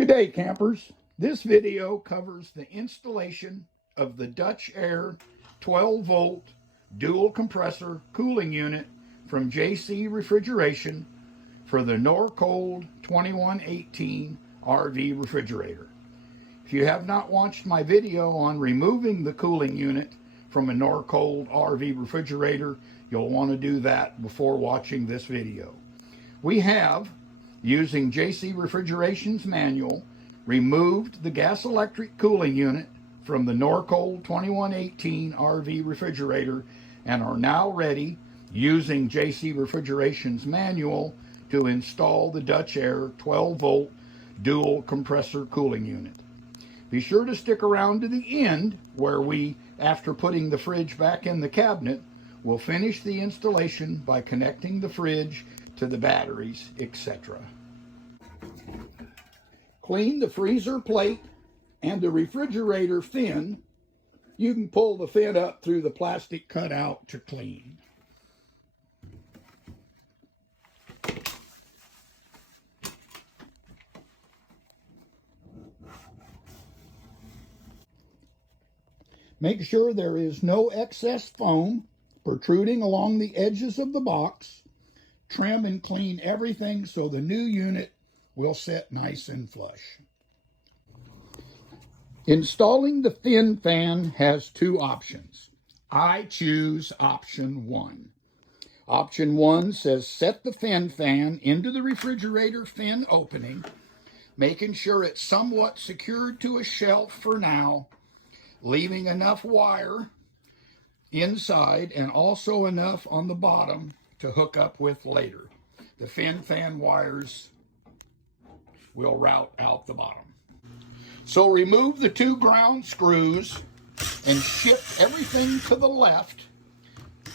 Good day, campers. This video covers the installation of the Dutch Aire 12-volt dual compressor cooling unit from JC Refrigeration for the NorCold 2118 RV refrigerator. If you have not watched my video on removing the cooling unit from a NorCold RV refrigerator, you'll want to do that before watching this video. We have, using JC Refrigeration's manual, removed the gas electric cooling unit from the NorCold 2118 RV refrigerator and are now ready, using JC Refrigeration's manual, to install the Dutch Aire 12-volt dual compressor cooling unit. Be sure to stick around to the end where we, after putting the fridge back in the cabinet, will finish the installation by connecting the fridge to the batteries, etc. Clean the freezer plate and the refrigerator fin. You can pull the fin up through the plastic cutout to clean. Make sure there is no excess foam protruding along the edges of the box. Trim and clean everything so the new unit will sit nice and flush. Installing the fin fan has two options. I choose option 1. Option 1 says set the fin fan into the refrigerator fin opening, making sure it's somewhat secured to a shelf for now, leaving enough wire inside and also enough on the bottom to hook up with later. The fin fan wires will route out the bottom. So remove the 2 ground screws and shift everything to the left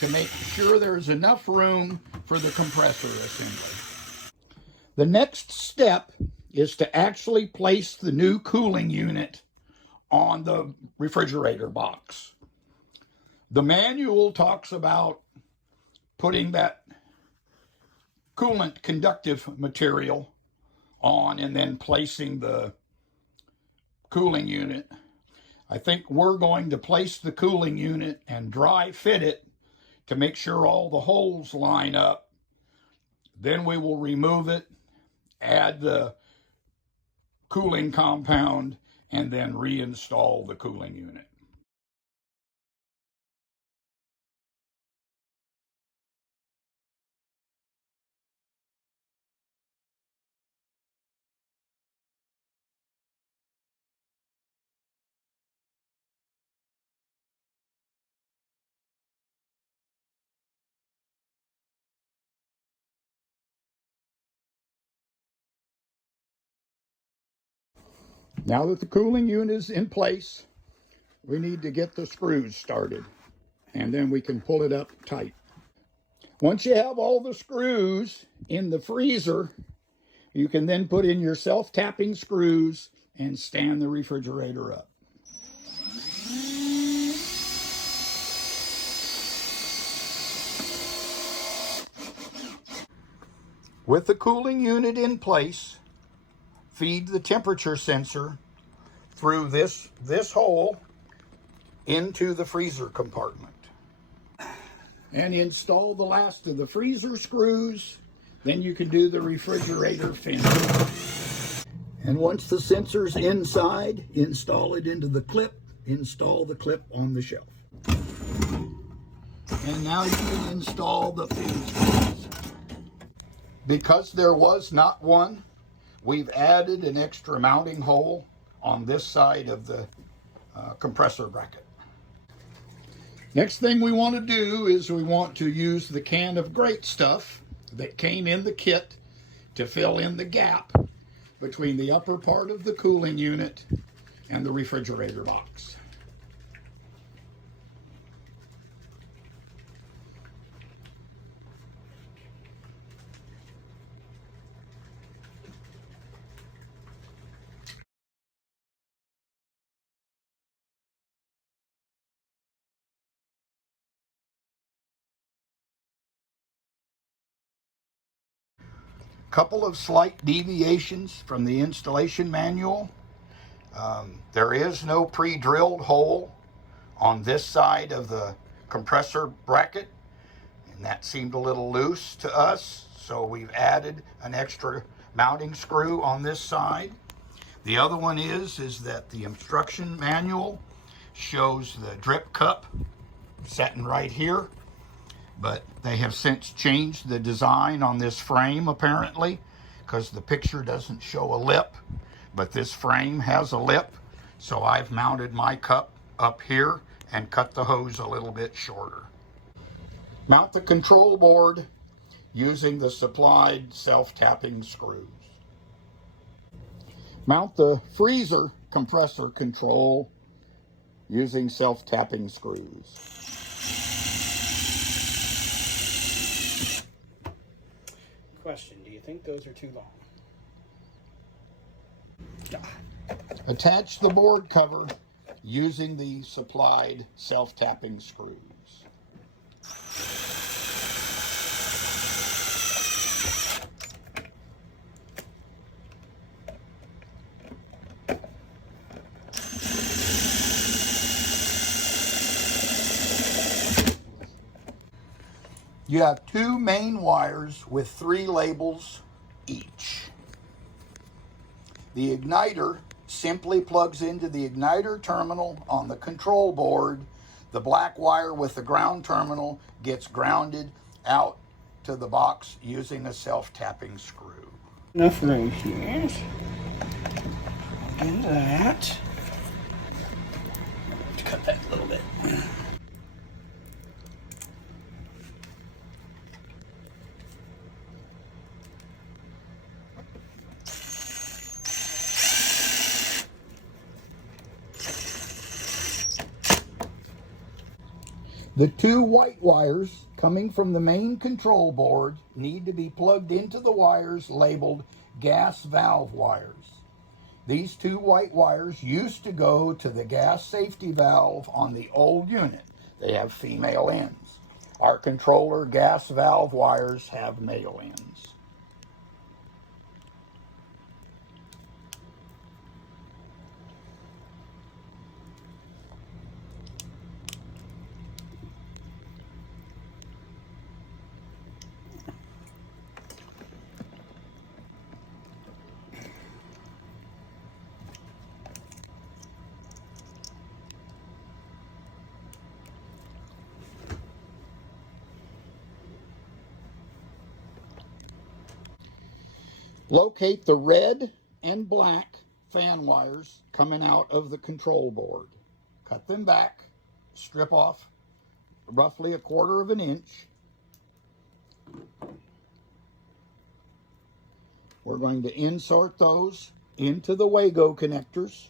to make sure there's enough room for the compressor assembly. The next step is to actually place the new cooling unit on the refrigerator box. The manual talks about putting that coolant conductive material on and then placing the cooling unit. I think we're going to place the cooling unit and dry fit it to make sure all the holes line up. Then we will remove it, add the cooling compound, and then reinstall the cooling unit. Now that the cooling unit is in place, we need to get the screws started, and then we can pull it up tight. Once you have all the screws in the freezer, you can then put in your self-tapping screws and stand the refrigerator up. With the cooling unit in place, feed the temperature sensor through this hole into the freezer compartment. And install the last of the freezer screws. Then you can do the refrigerator fin. And once the sensor's inside, install it into the clip. Install the clip on the shelf. And now you can install the fin screws. Because there was not one, we've added an extra mounting hole on this side of the compressor bracket. Next thing we want to do is we want to use the can of great stuff that came in the kit to fill in the gap between the upper part of the cooling unit and the refrigerator box. Couple of slight deviations from the installation manual. There is no pre-drilled hole on this side of the compressor bracket, and that seemed a little loose to us, so we've added an extra mounting screw on this side. The other one is that the instruction manual shows the drip cup sitting right here, but they have since changed the design on this frame apparently, because the picture doesn't show a lip, but this frame has a lip. So I've mounted my cup up here and cut the hose a little bit shorter. Mount the control board using the supplied self-tapping screws. Mount the freezer compressor control using self-tapping screws. Question, do you think those are too long? Attach the board cover using the supplied self-tapping screws. You have two main wires with 3 labels each. The igniter simply plugs into the igniter terminal on the control board. The black wire with the ground terminal gets grounded out to the box using a self-tapping screw. Enough room here. And that. Cut that a little bit. The 2 white wires coming from the main control board need to be plugged into the wires labeled gas valve wires. These 2 white wires used to go to the gas safety valve on the old unit. They have female ends. Our controller gas valve wires have male ends. Locate the red and black fan wires coming out of the control board. Cut them back, strip off roughly 1/4 of an inch. We're going to insert those into the Wago connectors.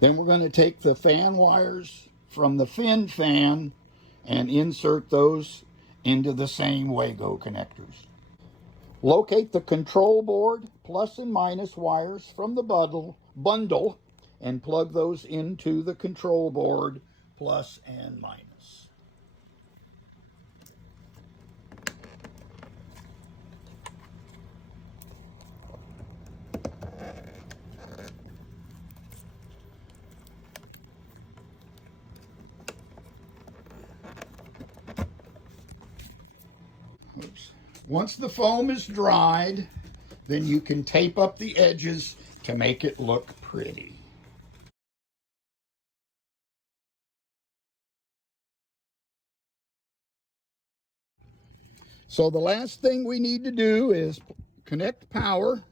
Then we're going to take the fan wires from the fin fan and insert those into the same Wago connectors. Locate the control board plus and minus wires from the bundle and plug those into the control board plus and minus. Oops. Once the foam is dried, then you can tape up the edges to make it look pretty. So the last thing we need to do is connect power.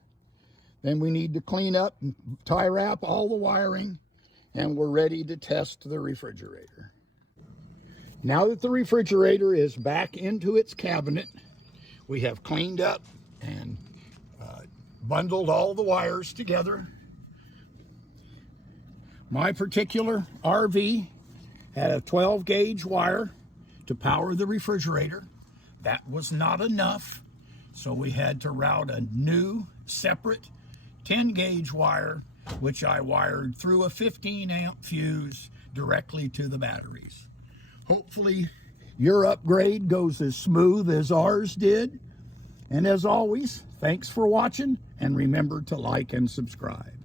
Then we need to clean up and tie wrap all the wiring, and we're ready to test the refrigerator. Now that the refrigerator is back into its cabinet, we have cleaned up and bundled all the wires together. My particular RV had a 12 gauge wire to power the refrigerator. That was not enough, so we had to route a new separate 10 gauge wire, which I wired through a 15 amp fuse directly to the batteries. Hopefully your upgrade goes as smooth as ours did. And as always, thanks for watching, and remember to like and subscribe.